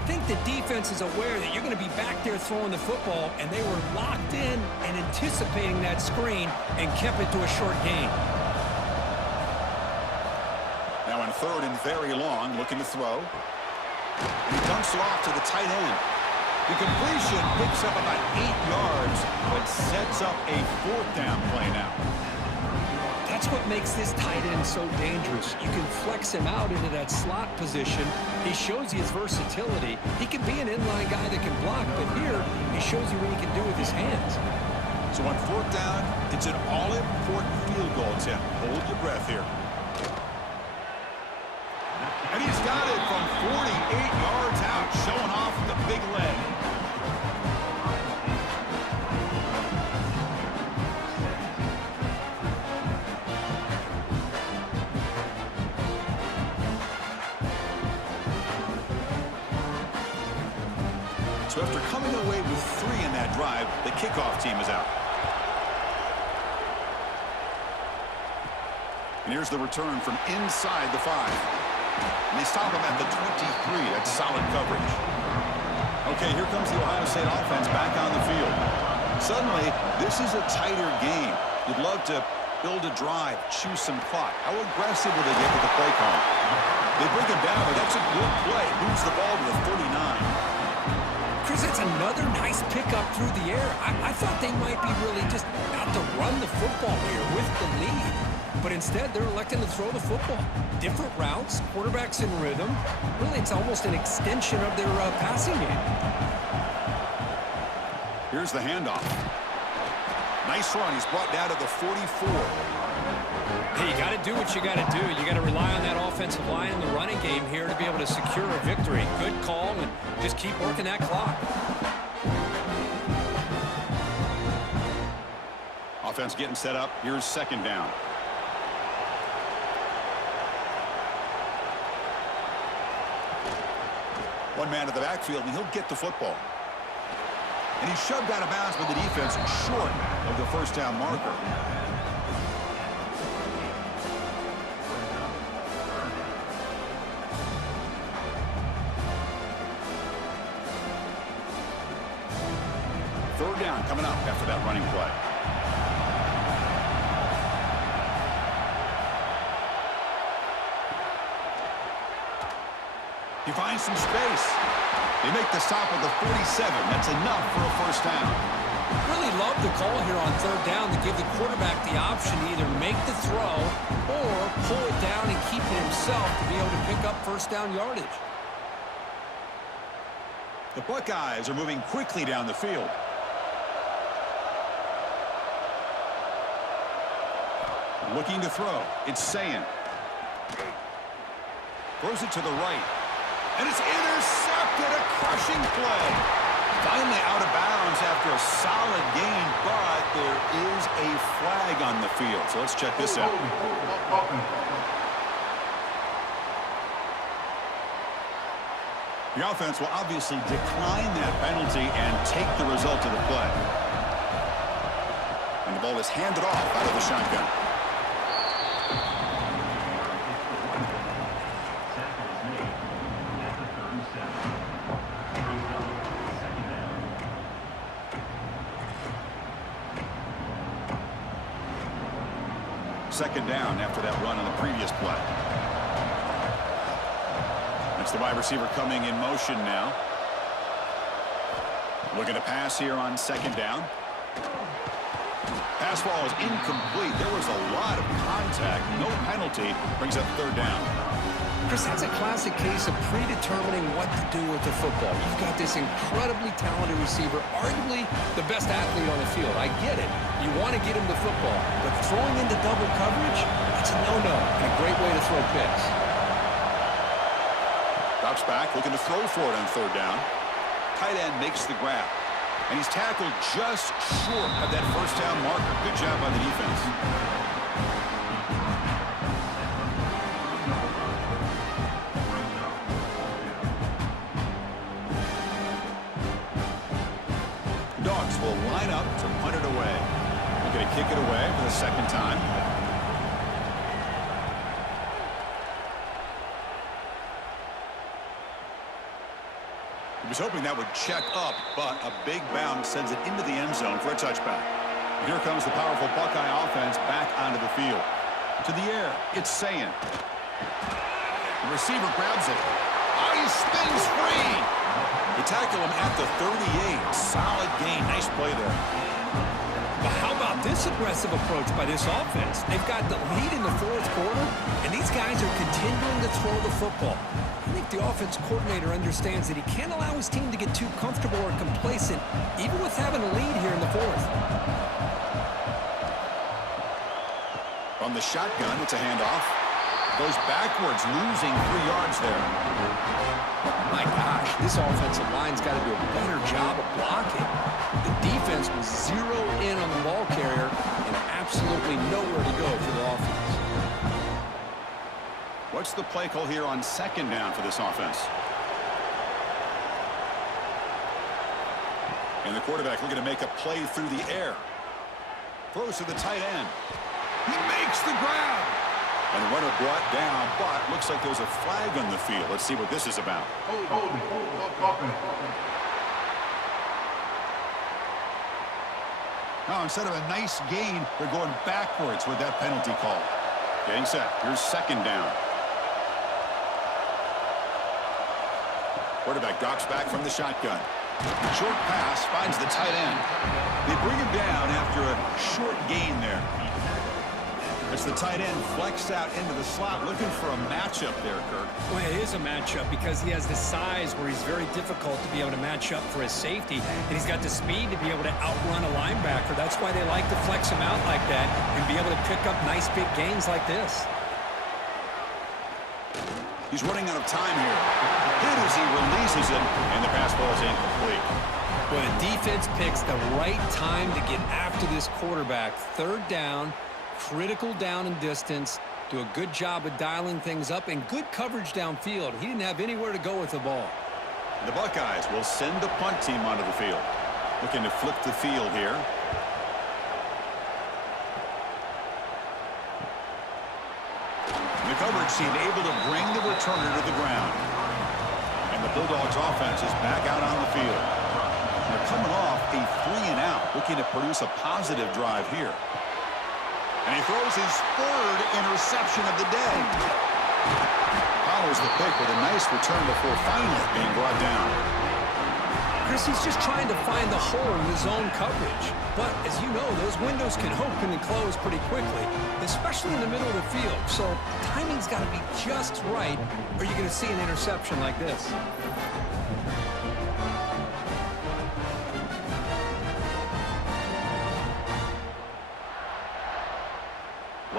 I think the defense is aware that you're going to be back there throwing the football, and they were locked in and anticipating that screen and kept it to a short gain. Now in third and very long, looking to throw. And he dumps it off to the tight end. The completion picks up about 8 yards, but sets up a fourth down play now. That's what makes this tight end so dangerous. You can flex him out into that slot position. He shows you his versatility. He can be an inline guy that can block, but here he shows you what he can do with his hands. So on fourth down, it's an all-important field goal attempt. Hold your breath here. And he's got it from 48 yards out, showing off the big leg. So after coming away with 3 in that drive, the kickoff team is out. And here's the return from inside the 5. And they stop him at the 23. That's solid coverage. Okay, here comes the Ohio State offense back on the field. Suddenly, this is a tighter game. You'd love to build a drive, choose some clock. How aggressive will they get with the play call? They bring him down, but that's a good play. Moves the ball to the 49. Chris, it's another nice pickup through the air. I thought they might be really just out to run the football here with the lead. But instead, they're electing to throw the football. Different routes, quarterbacks in rhythm. Really, it's almost an extension of their passing game. Here's the handoff. Nice run. He's brought down to the 44. Hey, you got to do what you got to do. You got to rely on that offensive line in the running game here to be able to secure a victory. Good call, and just keep working that clock. Offense getting set up. Here's second down. One man to the backfield, and he'll get the football. And he's shoved out of bounds with the defense short of the first down marker. Third down coming up after that running play. He finds some space. They make the stop at the 47. That's enough for a first down. Really love the call here on third down to give the quarterback the option to either make the throw or pull it down and keep it himself to be able to pick up first down yardage. The Buckeyes are moving quickly down the field. Looking to throw. It's Sayin. Throws it to the right. And it's intercepted. A crushing play. Finally out of bounds after a solid gain, but there is a flag on the field. So let's check this out. The offense will obviously decline that penalty and take the result of the play. And the ball is handed off out of the shotgun. Second down after that run on the previous play. It's the wide receiver coming in motion now. Looking to pass here on second down. Pass ball is incomplete. There was a lot of contact. No penalty. Brings up third down. Chris, that's a classic case of predetermining what to do with the football. You've got this incredibly talented receiver, arguably the best athlete on the field. I get it. You want to get him the football, but throwing into double coverage, that's a no-no and a great way to throw picks. Drops back, looking to throw for it on third down. Tight end makes the grab. And he's tackled just short of that first down marker. Good job by the defense. The Dogs will line up to punt it away. They're going to kick it away for the second time. He was hoping that would check up, but a big bounce sends it into the end zone for a touchback. Here comes the powerful Buckeye offense back onto the field. To the air, it's Sayin. The receiver grabs it. Oh, he spins free. They tackle him at the 38. Solid gain. Nice play there. But how about this aggressive approach by this offense? They've got the lead in the fourth quarter, and these guys are continuing to throw the football. I think the offense coordinator understands that he can't allow his team to get too comfortable or complacent, even with having a lead here in the fourth. From the shotgun, it's a handoff. Goes backwards, losing 3 yards there. My gosh, this offensive line's got to do a better job of blocking. The defense was zero in on the ball carrier and absolutely nowhere to go for the offense. What's the play call here on second down for this offense? And the quarterback looking to make a play through the air. Throws to the tight end. He makes the grab. And the runner brought down, but looks like there's a flag on the field. Let's see what this is about. Now, instead of a nice gain, they're going backwards with that penalty call. Getting set. Here's second down. Quarterback drops back from the shotgun. Short pass finds the tight end. They bring him down after a short gain there. As the tight end flexed out into the slot, looking for a matchup there, Kirk. Well, it is a matchup because he has the size where he's very difficult to be able to match up for his safety, and he's got the speed to be able to outrun a linebacker. That's why they like to flex him out like that and be able to pick up nice big gains like this. He's running out of time here. Hit as he releases it, and the pass ball is incomplete. Well, the defense picks the right time to get after this quarterback. Third down, critical down and distance. Do a good job of dialing things up and good coverage downfield. He didn't have anywhere to go with the ball. The Buckeyes will send the punt team onto the field. Looking to flip the field here. The coverage team able to bring the returner to the ground. And the Bulldogs offense is back out on the field. They're coming off a 3-and-out, looking to produce a positive drive here. And he throws his third interception of the day. Follows the pick with a nice return before finally being brought down. Chris, he's just trying to find the hole in the zone coverage. But, as you know, those windows can open and close pretty quickly, especially in the middle of the field. So, timing's got to be just right, or you're going to see an interception like this.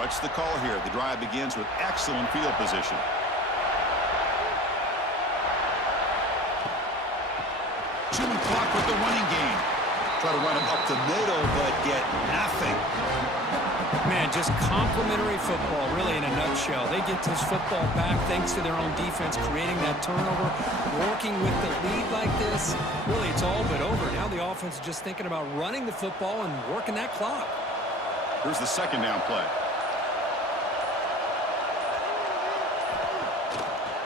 What's the call here? The drive begins with excellent field position. Chewing clock with the running game. Try to run him up the middle, but get nothing. Man, just complimentary football, really, in a nutshell. They get this football back thanks to their own defense, creating that turnover, working with the lead like this. Really, it's all but over. Now the offense is just thinking about running the football and working that clock. Here's the second down play.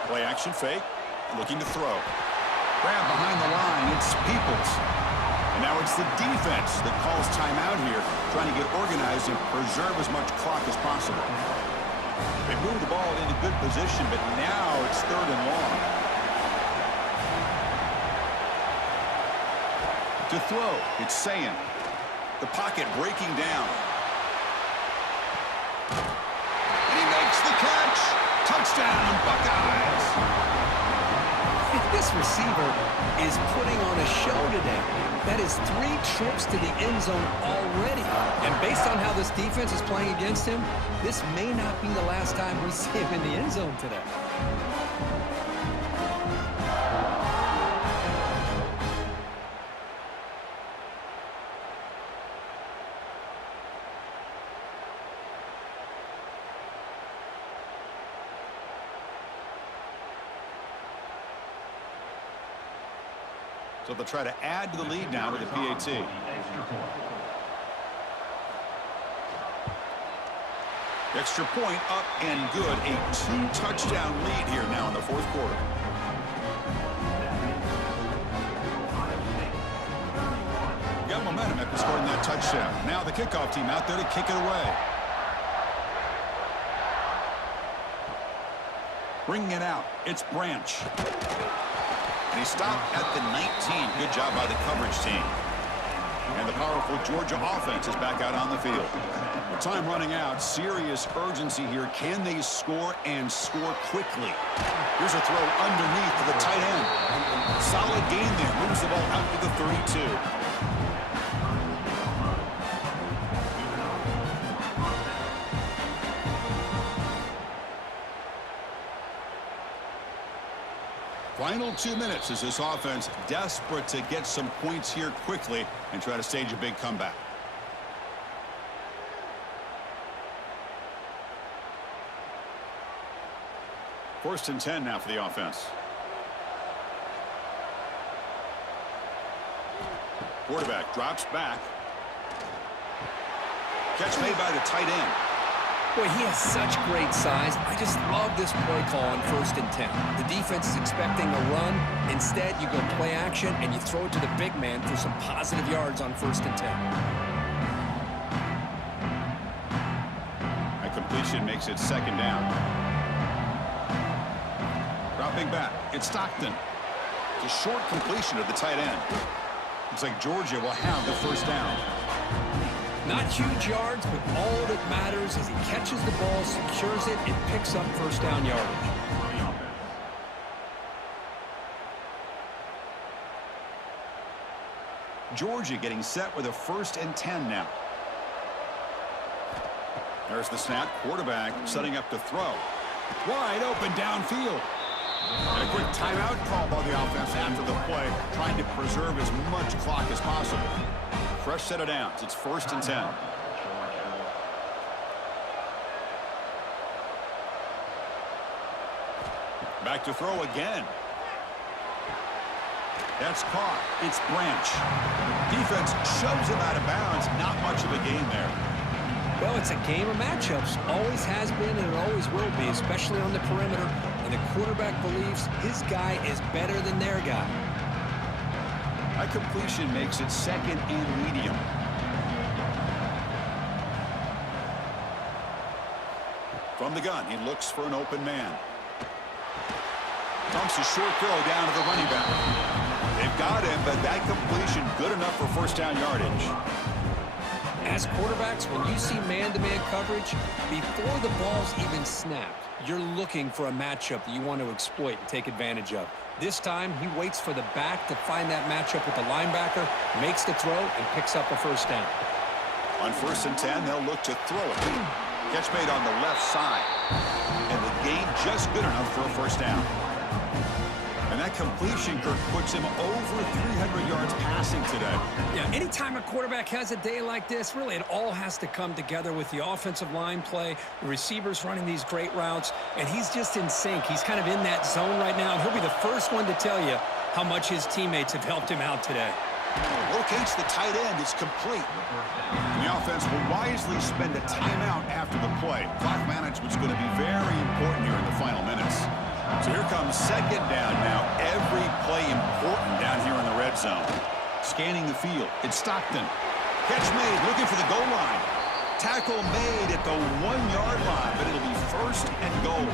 Play action fake, looking to throw. Grab behind the line, it's Peoples. And now it's the defense that calls timeout here, trying to get organized and preserve as much clock as possible. They move the ball into good position, but now it's 3rd and long. To throw, it's Sayin. The pocket breaking down. And he makes the catch. Touchdown, Buckeyes. This receiver is putting on a show today. That is 3 trips to the end zone already. And based on how this defense is playing against him, this may not be the last time we see him in the end zone today. So they'll try to add to the lead now with the PAT. Extra point up and good. A 2-touchdown lead here now in the 4th quarter. Got momentum after scoring that touchdown. Now the kickoff team out there to kick it away. Bringing it out. It's Branch. And he stopped at the 19. Good job by the coverage team. And the powerful Georgia offense is back out on the field. With time running out, serious urgency here. Can they score and score quickly? Here's a throw underneath to the tight end. Solid gain there. Moves the ball out to the 32. Final 2 minutes as this offense desperate to get some points here quickly and try to stage a big comeback. First and 10 now for the offense. Quarterback drops back. Catch made by the tight end. Boy, he has such great size. I just love this play call on 1st and 10. The defense is expecting a run. Instead, you go play action, and you throw it to the big man for some positive yards on 1st and 10. That completion makes it 2nd down. Dropping back, it's Stockton. It's a short completion of the tight end. Looks like Georgia will have the 1st down. Not huge yards, but all that matters is he catches the ball, secures it, and picks up 1st down yardage. Georgia getting set with a 1st and 10 now. There's the snap. Quarterback setting up to throw. Wide open downfield. And a quick timeout call by the offense after the play, trying to preserve as much clock as possible. Fresh set of downs. It's 1st and 10. Back to throw again. That's caught. It's Branch. Defense shoves him out of bounds. Not much of a gain there. Well, it's a game of matchups. Always has been and it always will be, especially on the perimeter. And the quarterback believes his guy is better than their guy. That completion makes it 2nd and medium. From the gun, he looks for an open man. Dumps a short throw down to the running back. They've got him, but that completion good enough for 1st down yardage. As quarterbacks, when you see man-to-man coverage, before the ball's even snapped, you're looking for a matchup that you want to exploit and take advantage of. This time, he waits for the back to find that matchup with the linebacker, makes the throw, and picks up a 1st down. On 1st and 10, they'll look to throw it. Catch made on the left side. And the gain just good enough for a first down. And that completion, Kirk, puts him over 300 yards passing today. Yeah, anytime a quarterback has a day like this, really it all has to come together with the offensive line play, the receivers running these great routes, and he's just in sync. He's kind of in that zone right now, and he'll be the first one to tell you how much his teammates have helped him out today. Locates the tight end. It's complete. And the offense will wisely spend a timeout after the play. Clock management's going to be very important here in the final minutes. So here comes second down now. Every play important down here in the red zone. Scanning the field. It's Stockton. Catch made. Looking for the goal line. Tackle made at the 1-yard line, but it'll be first and goal.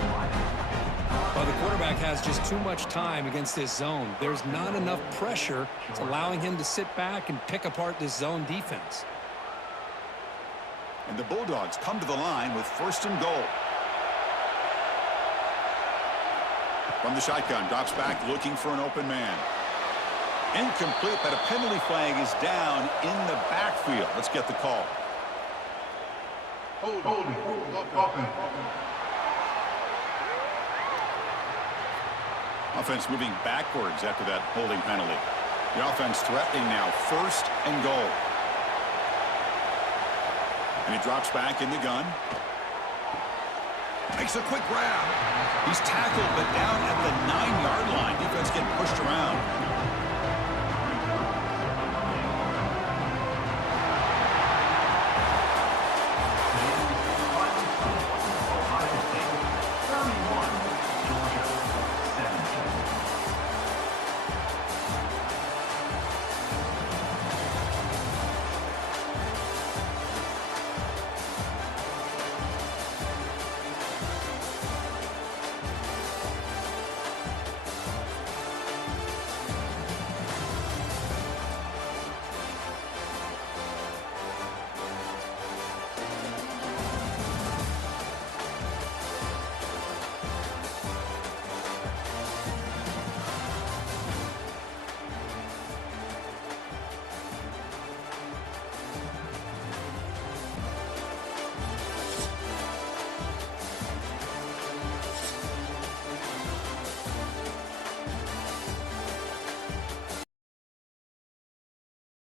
Well, the quarterback has just too much time against this zone. There's not enough pressure. It's allowing him to sit back and pick apart this zone defense. And the Bulldogs come to the line with first and goal. From the shotgun, drops back, looking for an open man. Incomplete, but a penalty flag is down in the backfield. Let's get the call. Holding. Offense moving backwards after that holding penalty. The offense threatening now, first and goal. And he drops back in the gun. Makes a quick grab. He's tackled, but down at the 9-yard line. Defense getting